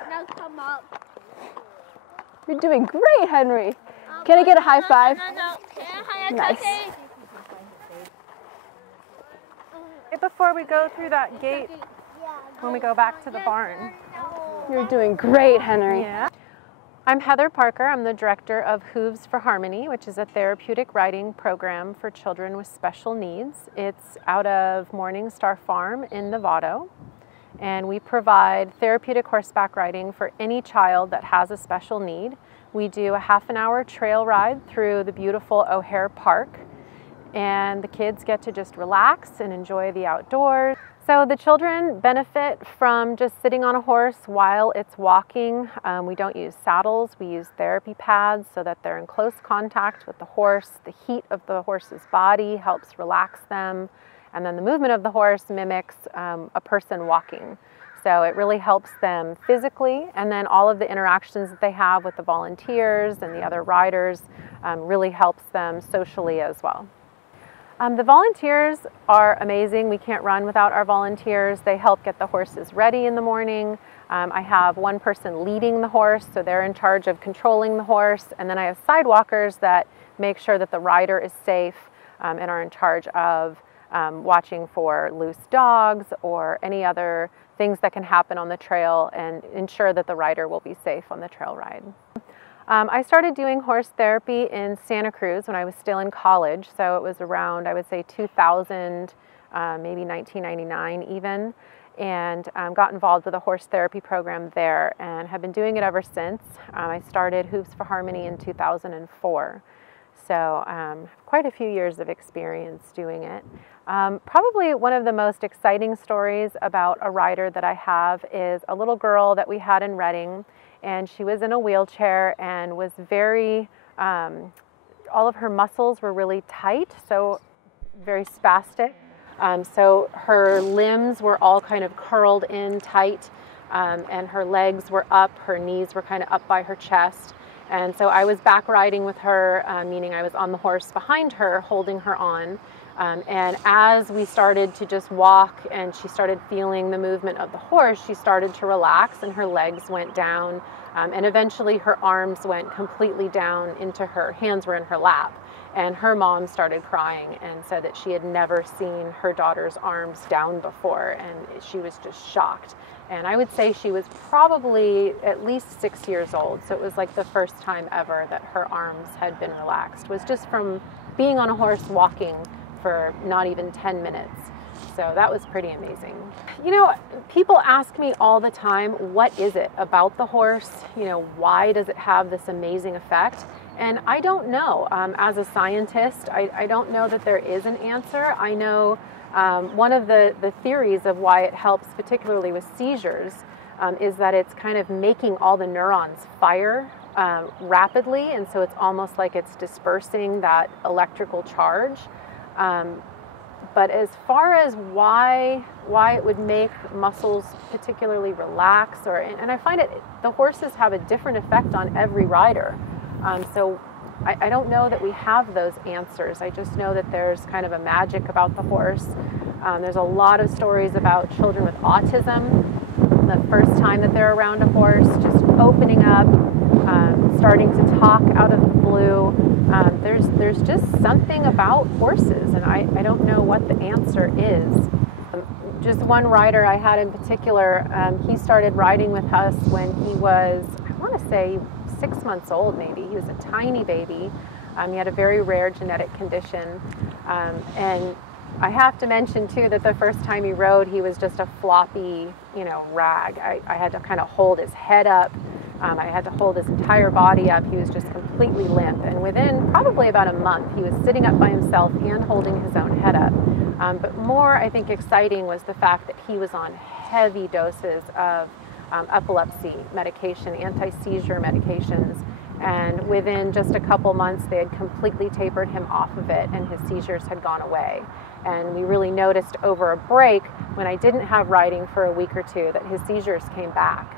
Now come up. You're doing great, Henry. Can I get a high five? No. Nice. Before we go through that gate, when we go back to the barn. You're doing great, Henry. Yeah. I'm Heather Parker. I'm the director of Hooves for Harmony, which is a therapeutic riding program for children with special needs. It's out of Morning Star Farm in Novato, and we provide therapeutic horseback riding for any child that has a special need. We do a half-an-hour trail ride through the beautiful O'Hare Park, and the kids get to just relax and enjoy the outdoors. So the children benefit from just sitting on a horse while it's walking. We don't use saddles, we use therapy pads so that they're in close contact with the horse. The heat of the horse's body helps relax them, and then the movement of the horse mimics a person walking. So it really helps them physically, and then all of the interactions that they have with the volunteers and the other riders really helps them socially as well. The volunteers are amazing. We can't run without our volunteers. They help get the horses ready in the morning. I have one person leading the horse, so they're in charge of controlling the horse. And then I have sidewalkers that make sure that the rider is safe and are in charge of watching for loose dogs or any other things that can happen on the trail and ensure that the rider will be safe on the trail ride. I started doing horse therapy in Santa Cruz when I was still in college, so it was around, I would say, 2000, maybe 1999 even, and got involved with a horse therapy program there and have been doing it ever since. I started Hooves for Harmony in 2004, so quite a few years of experience doing it. Probably one of the most exciting stories about a rider that I have is a little girl that we had in Reading, and she was in a wheelchair and was very, all of her muscles were really tight, so very spastic. So her limbs were all kind of curled in tight, and her legs were up, her knees were kind of up by her chest. And so I was back riding with her, meaning I was on the horse behind her, holding her on. And as we started to just walk and she started feeling the movement of the horse, she started to relax and her legs went down. And eventually her arms went completely down into her hands were in her lap. And her mom started crying and said that she had never seen her daughter's arms down before, and she was just shocked. And I would say she was probably at least 6 years old, so it was like the first time ever that her arms had been relaxed. It was just from being on a horse walking for not even 10 minutes. So that was pretty amazing. You know, people ask me all the time, what is it about the horse? You know, why does it have this amazing effect? And I don't know. As a scientist, I don't know that there is an answer. I know one of the theories of why it helps, particularly with seizures, is that it's kind of making all the neurons fire rapidly, and so it's almost like it's dispersing that electrical charge. But as far as why it would make muscles particularly relax, and I find the horses have a different effect on every rider. So I don't know that we have those answers. I just know that there's kind of a magic about the horse. There's a lot of stories about children with autism. The first time that they're around a horse, just opening up, starting to talk out of the blue. There's just something about horses, and I don't know what the answer is. Just one rider I had in particular, he started riding with us when he was, I want to say, 6 months old maybe. He was a tiny baby. He had a very rare genetic condition. And I have to mention too that the first time he rode, he was just a floppy, rag. I had to kind of hold his head up. I had to hold his entire body up. He was just completely limp. And within probably about a month, he was sitting up by himself and holding his own head up. But more, I think, exciting was the fact that he was on heavy doses of epilepsy medication, anti-seizure medications, and within just a couple months they had completely tapered him off of it and his seizures had gone away. And we really noticed over a break, when I didn't have riding for a week or two, that his seizures came back.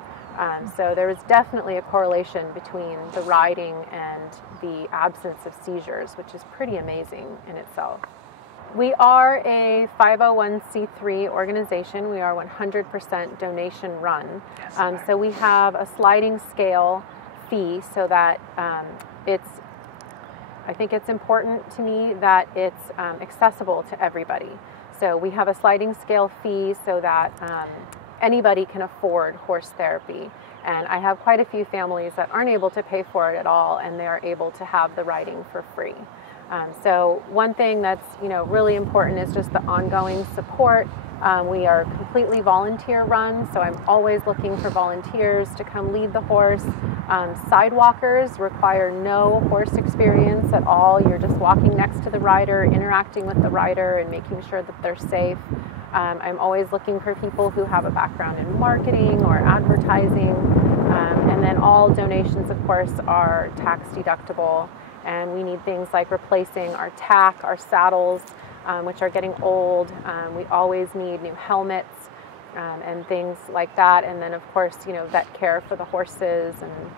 So there was definitely a correlation between the riding and the absence of seizures, which is pretty amazing in itself. We are a 501c3 organization. We are 100% donation run. So we have a sliding scale fee so that I think it's important to me that it's accessible to everybody. So we have a sliding scale fee so that anybody can afford horse therapy. And I have quite a few families that aren't able to pay for it at all, and they are able to have the riding for free. So one thing that's really important is just the ongoing support. We are completely volunteer run, so I'm always looking for volunteers to come lead the horse. Sidewalkers require no horse experience at all. You're just walking next to the rider, interacting with the rider, and making sure that they're safe. I'm always looking for people who have a background in marketing or advertising. And then all donations, of course, are tax deductible. And we need things like replacing our tack, our saddles, which are getting old. We always need new helmets and things like that. And then, of course, vet care for the horses and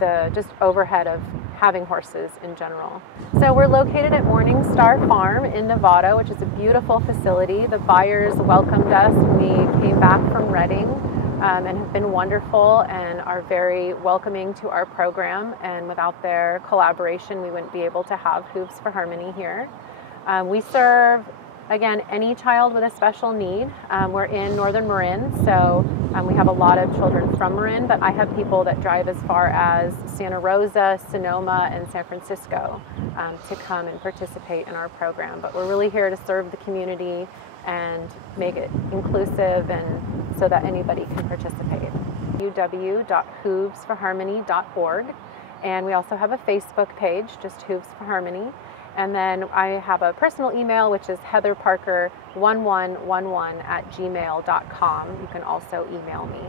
the just overhead of having horses in general. So we're located at Morning Star Farm in Novato, which is a beautiful facility. The buyers welcomed us when we came back from Reading. And have been wonderful and are very welcoming to our program. And without their collaboration, we wouldn't be able to have Hooves for Harmony here. We serve, again, any child with a special need. We're in Northern Marin, so we have a lot of children from Marin, but I have people that drive as far as Santa Rosa, Sonoma, and San Francisco to come and participate in our program. But we're really here to serve the community and make it inclusive and so that anybody can participate. www.hoovesforharmony.org, and we also have a Facebook page, just Hooves for Harmony. And then I have a personal email, which is heatherparker1111@gmail.com. You can also email me.